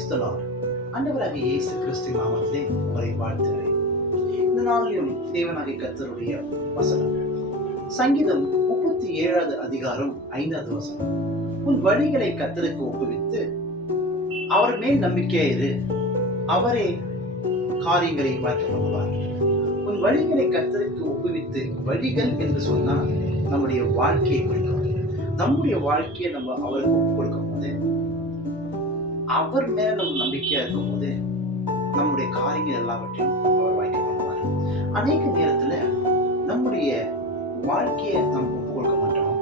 Praise the Lord. ஆண்டவராகிய இயேசு கிறிஸ்து நாமத்திலே உங்களை வாழ்த்துகிறேன். இந்த நாளிலும் தேவனாகிய கர்த்தருடைய வசனங்கள் சங்கீதம் 37வது அதிகாரம் 5வது வசனம். உன் வழிகளை கர்த்தருக்கு ஒப்புவித்து அவர் மேல் நம்பிக்கையாயிரு, அவரே காரியங்களை வாய்க்க பண்ணுவார். உன் வழிகளை கர்த்தருக்கு ஒப்புவித்து, வழிகள் என்று சொன்னால் நம்முடைய வாழ்க்கையை குறிக்கும். நம்முடைய வாழ்க்கையை நம்ம அவருக்கு ஒப்பு கொடுக்கும் போது, அவர் மேல நம்ம நம்பிக்கையா இருக்கும் போது நம்முடைய காரியங்கள் எல்லாவற்றையும் அவர் வாய்க்க பண்ணுவார். அநேக நேரத்துல நம்முடைய வாழ்க்கையை நம்ம ஒப்பு கொடுக்க மாட்டோம்.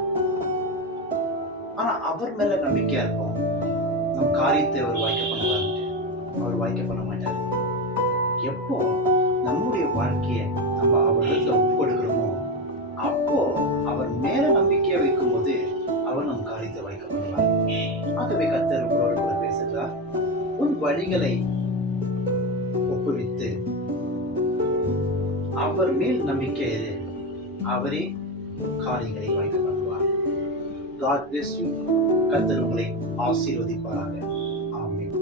ஆனா அவர் மேல நம்பிக்கையா இருப்போம். நம் காரியத்தை அவர் வாய்க்க பண்ணுவார். அவர் வாய்க்க பண்ண மாட்டார். எப்போ நம்முடைய வாழ்க்கையை நம்ம அவரிடத்துல ஒப்பு கொடுக்கிறோமோ, அப்போ அவர் மேல நம்பிக்கையை வைக்கும் போது அவர் நம் காரியத்தை வாய்க்க பண்ணுவார். ஆகவே கர்த்தர் உங்களோடு கூட பேசுகிறார். உன் வழிகளை ஒப்புவித்து அவர் மேல் நம்பிக்கை எது, அவரே காரியங்களை வாய்க்க பண்ணுவார். God bless you. கர்த்தர் உங்களை ஆசீர்வதிப்பாராக. ஆமென்.